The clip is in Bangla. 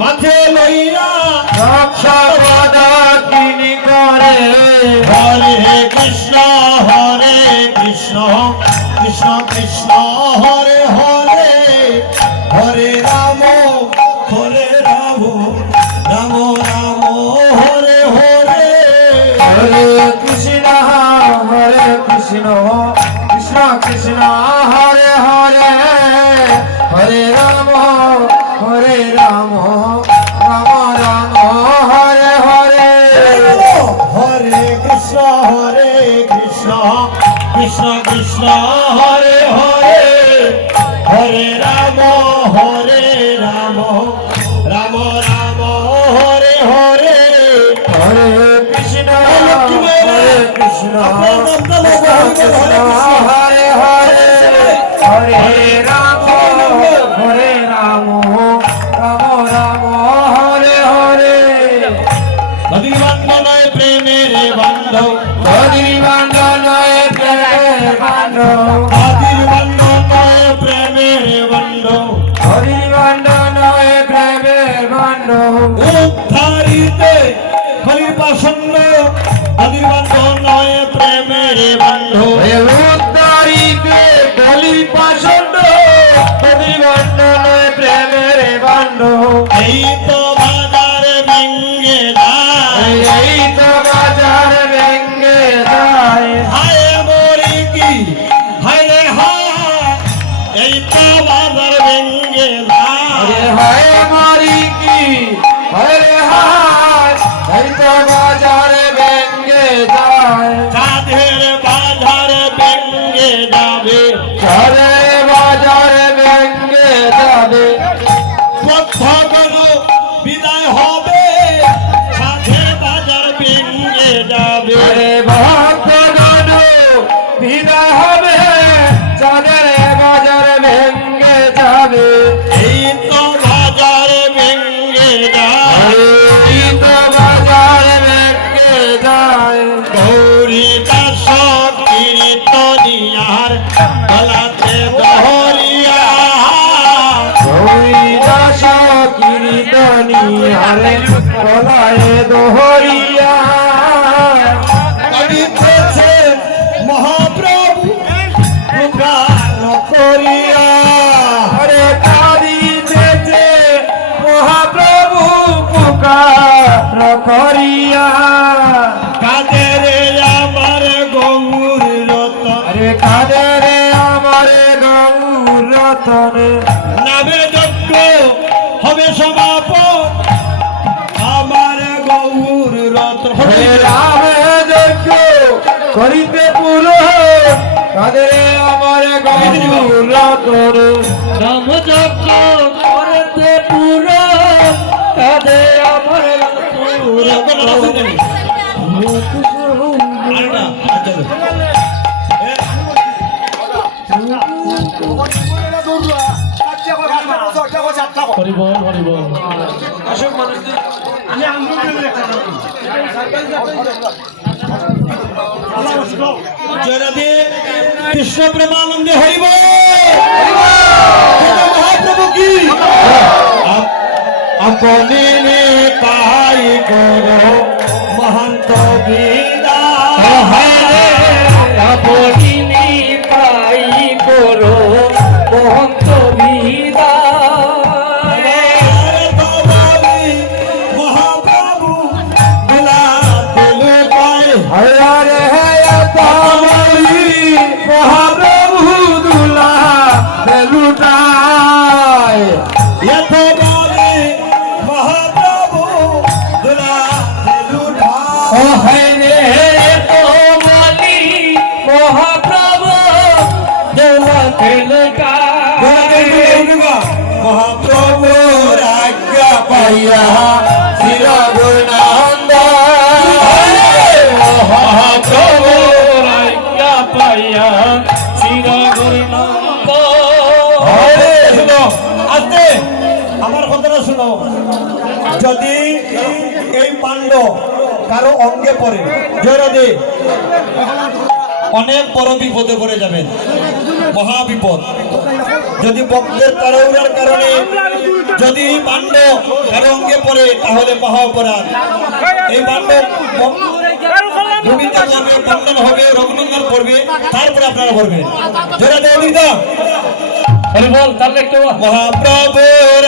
মাঝে লইয়া সর্বদা তিনি করে হরে কৃষ্ণ কৃষ্ণ কৃষ্ণ হরে হরে হরে রাম রাম রাম হরে হরে হরে কৃষ্ণ কৃষ্ণ কৃষ্ণ হরে হরে হরে রাম রাম রাম হরে হরে হরে কৃষ্ণ কৃষ্ণ কৃষ্ণ হরে হরে হরে রাম রাম রাম হরে হরে হরে কৃষ্ণ কৃষ্ণ হরে হরে হরে রাম রাম হরে হরে নদীর বান্ধনায় প্রেমের বান্ধব নদীর বান্ধনায় প্রেমের বান্ধব নদীর বান্ধনায় প্রেমের বান্ধব হরির বান্ধনায় প্রেমের বান্ধব উদ্ধারিতে হরির পাশন্দ নদীর বান্ধনায় প্রেমের বান্ধব উদ্ধারিতে হরির পাশন্দ হরির বান্ধনায় প্রেমের বান্ধব এই তো বাজার ভেঙ্গে যায় এই তো বাজার ভেঙ্গে যায় হায় মরি কি হায় রে হায় এই তো বাজার ভেঙ্গে যায় হায় মারি কি হরে হায় এই তো বাজার ভেঙ্গে যায় চাঁদের বাজার ভেঙ্গে যাবে চরে বাজার ভেঙ্গে যাবে প্রত্যেকগুলো বিদায় হবে চাঁদের বাজার ভেঙ্গে যাবে আরে ভক্তগণ বিদায় হবে চাঁদের বাজার ভেঙ্গে যাবে এই তো বাজার ভেঙ্গে যায় এই তো বাজার ভেঙ্গে যায় গৌরী দাস কীর্তনিয়ার গলাতে দহরিয়া হরিদাস কীর্তনী হারে গলায় দোহরিয়া করিতেছে মহাপ্রভু পুকার করিয়া হরে কারিতেছে মহাপ্রভু পুকার করিয়া কাদের আমার গৌর রতন আরে কাদের আমার গৌর রতন নামে যজ্ঞ হবে সমাপন আমার গৌর রতন হরে রাম যজ্ঞ করিতে পুরো কাদের আমার গৌর রতন রাম যজ্ঞ করতে পুরো কাদের আমার গৌর রতন আরেকটা হরিবল হরিবল জয়রাধে কৃষ্ণ প্রেমানন্দে হরিবল মহাপ্রভু কি আপনি তাই করো মহান্ত বিদা আপনি তাই করো মহন্ত বিদা মহাপ্রভু বিলা দিলে পায় হরে পাবলি মহাপ্রভু দুলা লুটায় এত বলে মহাপ্রভু দুলা লুটা ও হরে তো বলি মহাপ্রভু দুলা লুটায় মহাপ্রভু আজ্ঞা পাইয়া চিরগুণানন্দ মহাপ্রভু আজ্ঞা পাইয়া চিরগুণানন্দ শুনো আস্তে আমার কথাটা শুনো যদি এই পাণ্ড কারো অঙ্গে পড়ে জয়রাধে অনেক বড় বিপদে পড়ে যাবেন, মহা বিপদ। যদি ভক্তের তাড়াহুড়ার কারণে যদি পাণ্ড কারো অঙ্গে পড়ে তাহলে মহা অপরাধ। এই পাণ্ড ভূমিতে পড়বে, বন্ধন হবে, রঘুনন্দন পড়বে, তারপরে আপনারা পড়বেন। জোরে দেওয়া আরে বল তাহলে একটু মহাপ্রভুর